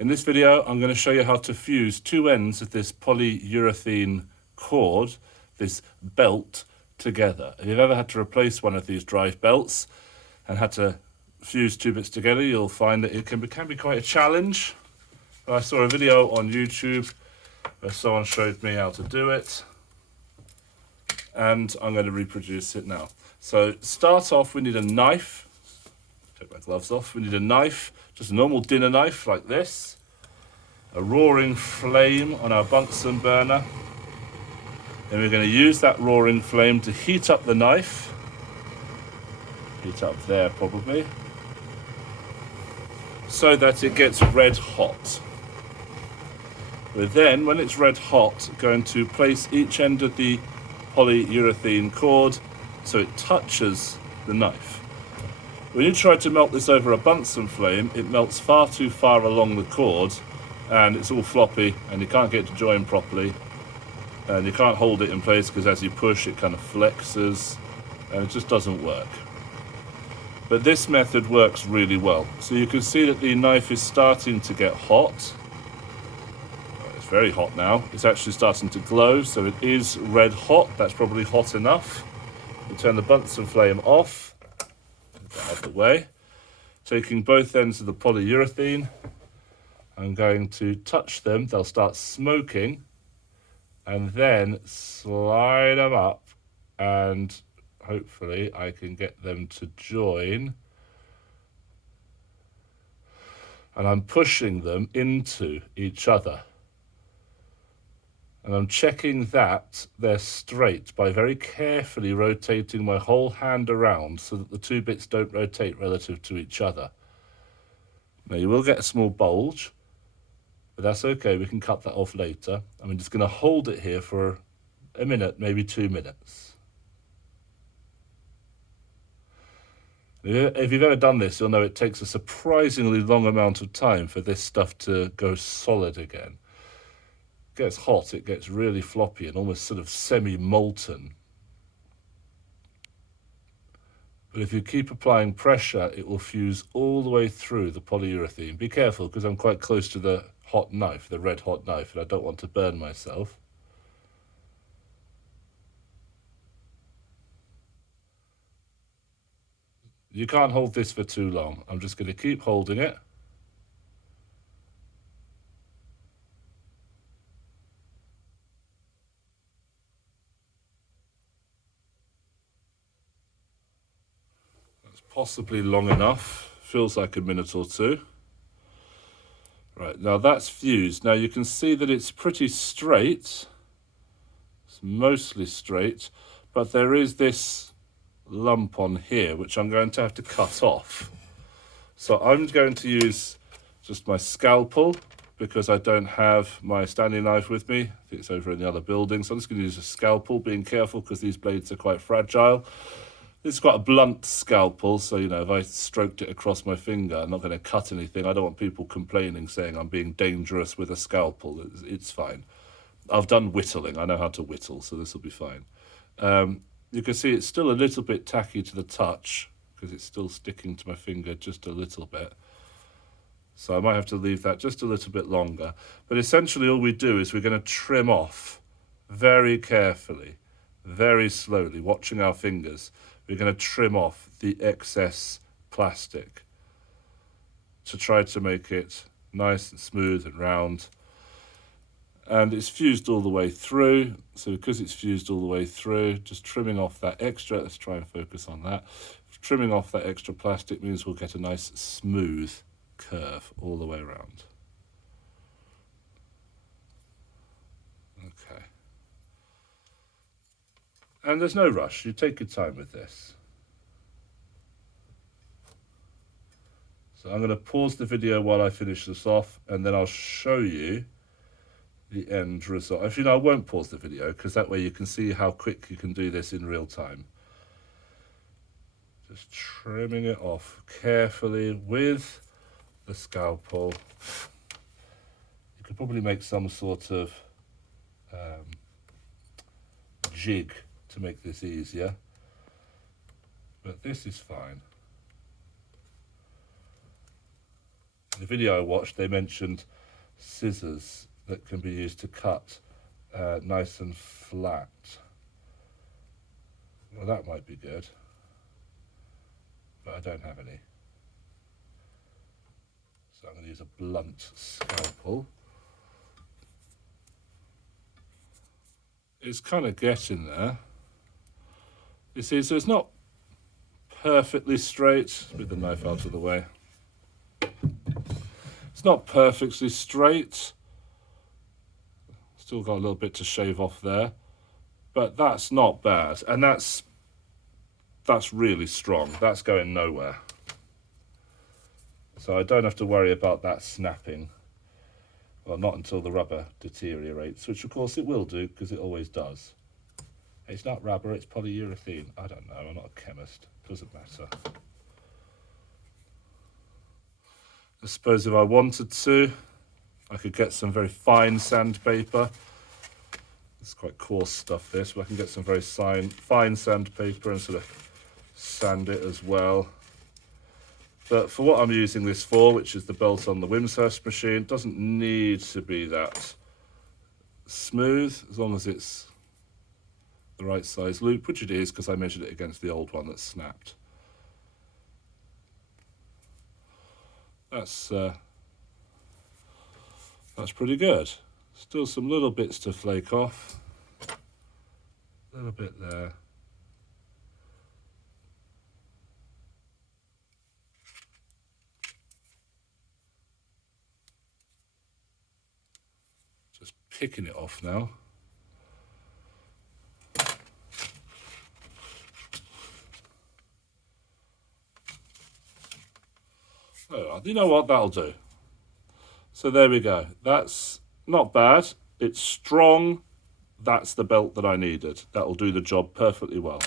In this video, I'm going to show you how to fuse two ends of this polyurethane cord, this belt, together. If you've ever had to replace one of these drive belts and had to fuse two bits together, you'll find that it can be quite a challenge. I saw a video on YouTube where someone showed me how to do it, and I'm going to reproduce it now. So start off, we need a knife. Take my gloves off. We need a knife, just a normal dinner knife like this. A roaring flame on our Bunsen burner. Then we're going to use that roaring flame to heat up the knife. Heat up there probably. So that it gets red hot. We're then, when it's red hot, going to place each end of the polyurethane cord so it touches the knife. When you try to melt this over a Bunsen flame, it melts far too far along the cord and it's all floppy and you can't get it to join properly and you can't hold it in place because as you push it kind of flexes and it just doesn't work. But this method works really well. So you can see that the knife is starting to get hot. It's very hot now. It's actually starting to glow, so it is red hot. That's probably hot enough. We turn the Bunsen flame off. Out of the way. Taking both ends of the polyurethane, I'm going to touch them. They'll start smoking, and then slide them up, and hopefully I can get them to join. And I'm pushing them into each other. And I'm checking that they're straight by very carefully rotating my whole hand around so that the two bits don't rotate relative to each other. Now you will get a small bulge, but that's okay, we can cut that off later. I'm just going to hold it here for a minute, maybe 2 minutes. If you've ever done this, you'll know it takes a surprisingly long amount of time for this stuff to go solid again. It gets hot, it gets really floppy and almost sort of semi-molten. But if you keep applying pressure, it will fuse all the way through the polyurethane. Be careful, because I'm quite close to the hot knife, the red hot knife, and I don't want to burn myself. You can't hold this for too long. I'm just going to keep holding it. Possibly long enough, feels like a minute or two. Right, now that's fused. Now you can see that it's pretty straight. It's mostly straight, but there is this lump on here, which I'm going to have to cut off. So I'm going to use just my scalpel because I don't have my Stanley knife with me. I think it's over in the other building. So I'm just going to use a scalpel, being careful because these blades are quite fragile. It's quite a blunt scalpel, so, you know, if I stroked it across my finger, I'm not going to cut anything. I don't want people complaining, saying I'm being dangerous with a scalpel. It's fine. I've done whittling. I know how to whittle, so this will be fine. You can see it's still a little bit tacky to the touch, because it's still sticking to my finger just a little bit. So I might have to leave that just a little bit longer. But essentially all we do is we're going to trim off very carefully, very slowly, watching our fingers. We're going to trim off the excess plastic to try to make it nice and smooth and round. And it's fused all the way through. So because it's fused all the way through, just trimming off that extra, let's try and focus on that. Trimming off that extra plastic means we'll get a nice smooth curve all the way around. Okay. And there's no rush, you take your time with this. So I'm going to pause the video while I finish this off, and then I'll show you the end result. Actually, no, I won't pause the video, because that way you can see how quick you can do this in real time. Just trimming it off carefully with the scalpel. You could probably make some sort of jig to make this easier, but this is fine. the video I watched, they mentioned scissors that can be used to cut nice and flat. Well, that might be good, but I don't have any. So I'm going to use a blunt scalpel. It's kind of getting there. You see, so it's not perfectly straight. With the knife out of the way. It's not perfectly straight. Still got a little bit to shave off there. But that's not bad. And that's really strong. That's going nowhere. So I don't have to worry about that snapping. Well, not until the rubber deteriorates, which of course it will do, because it always does. It's not rubber, it's polyurethane. I don't know, I'm not a chemist. Doesn't matter. I suppose if I wanted to, I could get some very fine sandpaper. It's quite coarse stuff, this, but I can get some very fine sandpaper and sort of sand it as well. But for what I'm using this for, which is the belt on the Wimshurst machine, it doesn't need to be that smooth, as long as it's the right size loop, which it is, because I measured it against the old one that snapped. That's pretty good. Still some little bits to flake off. A little bit there. Just picking it off now. Oh, you know what? That'll do. So there we go. That's not bad. It's strong. That's the belt that I needed. That'll do the job perfectly well.